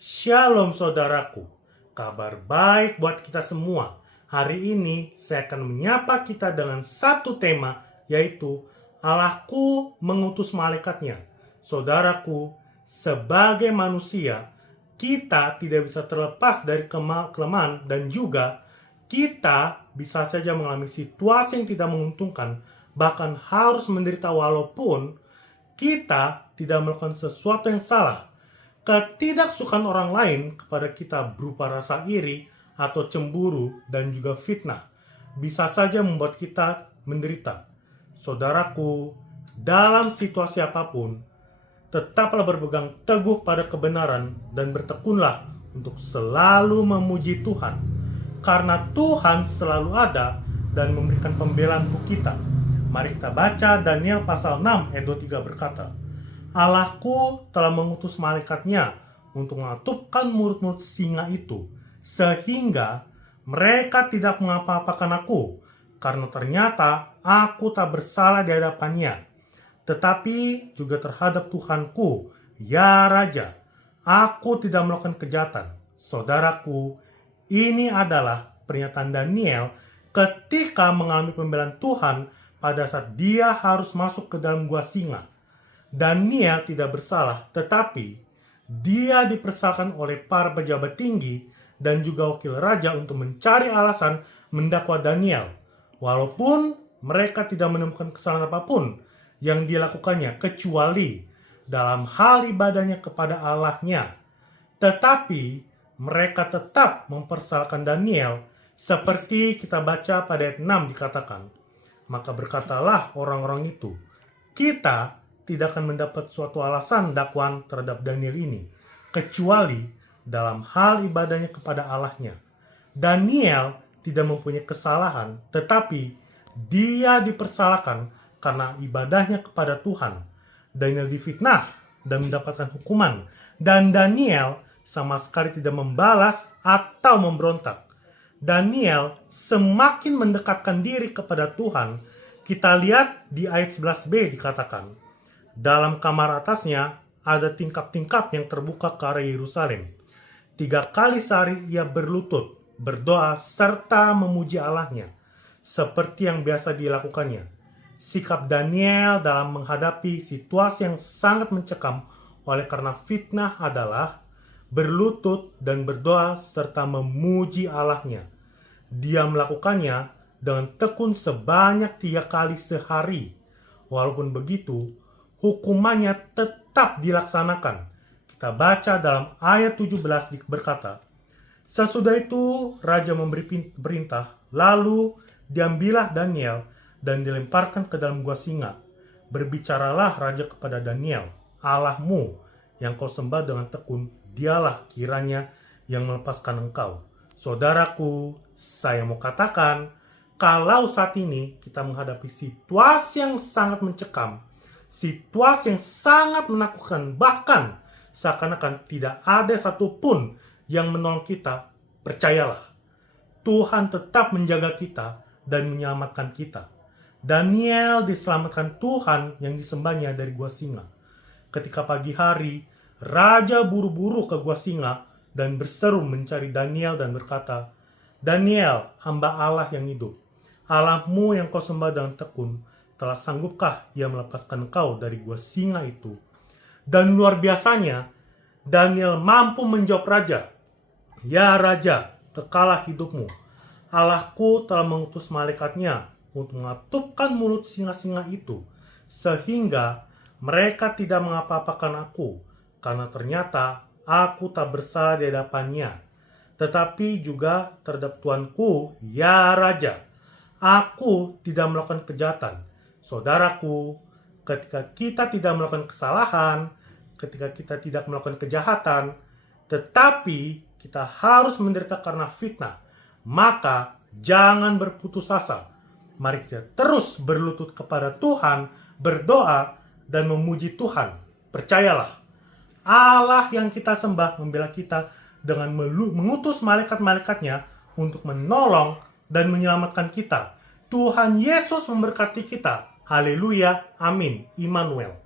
Shalom saudaraku, kabar baik buat kita semua. Hari ini saya akan menyapa kita dengan satu tema, yaitu Allahku mengutus malaikatnya. Saudaraku, sebagai manusia, kita tidak bisa terlepas dari kelemahan dan juga kita bisa saja mengalami situasi yang tidak menguntungkan, bahkan harus menderita walaupun kita tidak melakukan sesuatu yang salah. Ketidaksukaan orang lain kepada kita berupa rasa iri atau cemburu dan juga fitnah bisa saja membuat kita menderita. Saudaraku, dalam situasi apapun, tetaplah berpegang teguh pada kebenaran dan bertekunlah untuk selalu memuji Tuhan, karena Tuhan selalu ada dan memberikan pembelaan untuk kita. Mari kita baca Daniel pasal 6 ayat 23 berkata, Allahku telah mengutus malaikatnya untuk mengatupkan mulut-mulut singa itu, sehingga mereka tidak mengapa-apakan aku, karena ternyata aku tak bersalah di hadapannya, tetapi juga terhadap Tuhanku, ya Raja, aku tidak melakukan kejahatan. Saudaraku, ini adalah pernyataan Daniel ketika mengalami pembelaan Tuhan pada saat dia harus masuk ke dalam gua singa. Daniel tidak bersalah, tetapi dia dipersalahkan oleh para pejabat tinggi dan juga wakil raja untuk mencari alasan mendakwa Daniel, walaupun mereka tidak menemukan kesalahan apapun yang dilakukannya kecuali dalam hal ibadahnya kepada Allahnya. Tetapi mereka tetap mempersalahkan Daniel, seperti kita baca pada ayat 6 dikatakan, maka berkatalah orang-orang itu, kita tidak akan mendapat suatu alasan dakwaan terhadap Daniel ini, kecuali dalam hal ibadahnya kepada Allahnya. Daniel tidak mempunyai kesalahan, tetapi dia dipersalahkan karena ibadahnya kepada Tuhan. Daniel difitnah dan mendapatkan hukuman, dan Daniel sama sekali tidak membalas atau memberontak. Daniel semakin mendekatkan diri kepada Tuhan. Kita lihat di ayat 11b dikatakan, dalam kamar atasnya ada tingkap-tingkap yang terbuka ke arah Yerusalem. 3 kali sehari ia berlutut, berdoa, serta memuji Allahnya, seperti yang biasa dilakukannya. Sikap Daniel dalam menghadapi situasi yang sangat mencekam oleh karena fitnah adalah berlutut dan berdoa serta memuji Allahnya. Dia melakukannya dengan tekun sebanyak 3 kali sehari. Walaupun begitu, hukumannya tetap dilaksanakan. Kita baca dalam ayat 17 berkata, sesudah itu raja memberi perintah, lalu diambillah Daniel dan dilemparkan ke dalam gua singa. Berbicaralah raja kepada Daniel, Allahmu yang kau sembah dengan tekun, dialah kiranya yang melepaskan engkau. Saudaraku, saya mau katakan, kalau saat ini kita menghadapi situasi yang sangat mencekam, situasi yang sangat menakutkan, bahkan seakan-akan tidak ada satupun yang menolong kita, percayalah, Tuhan tetap menjaga kita dan menyelamatkan kita. Daniel diselamatkan Tuhan yang disembahnya dari gua singa. Ketika pagi hari, raja buru-buru ke gua singa dan berseru mencari Daniel dan berkata, Daniel, hamba Allah yang hidup, Allahmu yang kau sembah dengan tekun, telah sanggupkah ia melepaskan engkau dari gua singa itu? Dan luar biasanya, Daniel mampu menjawab raja, ya Raja, kekalah hidupmu. Allahku telah mengutus malaikatnya untuk mengatupkan mulut singa-singa itu, sehingga mereka tidak mengapa-apakan aku, karena ternyata aku tak bersalah di hadapannya, tetapi juga terhadap Tuanku, ya Raja, aku tidak melakukan kejahatan. Saudaraku, ketika kita tidak melakukan kesalahan, ketika kita tidak melakukan kejahatan, tetapi kita harus menderita karena fitnah, maka jangan berputus asa. Mari kita terus berlutut kepada Tuhan, berdoa, dan memuji Tuhan. Percayalah, Allah yang kita sembah membela kita dengan mengutus malaikat-malaikatnya untuk menolong dan menyelamatkan kita. Tuhan Yesus memberkati kita. Haleluya, amin, Immanuel.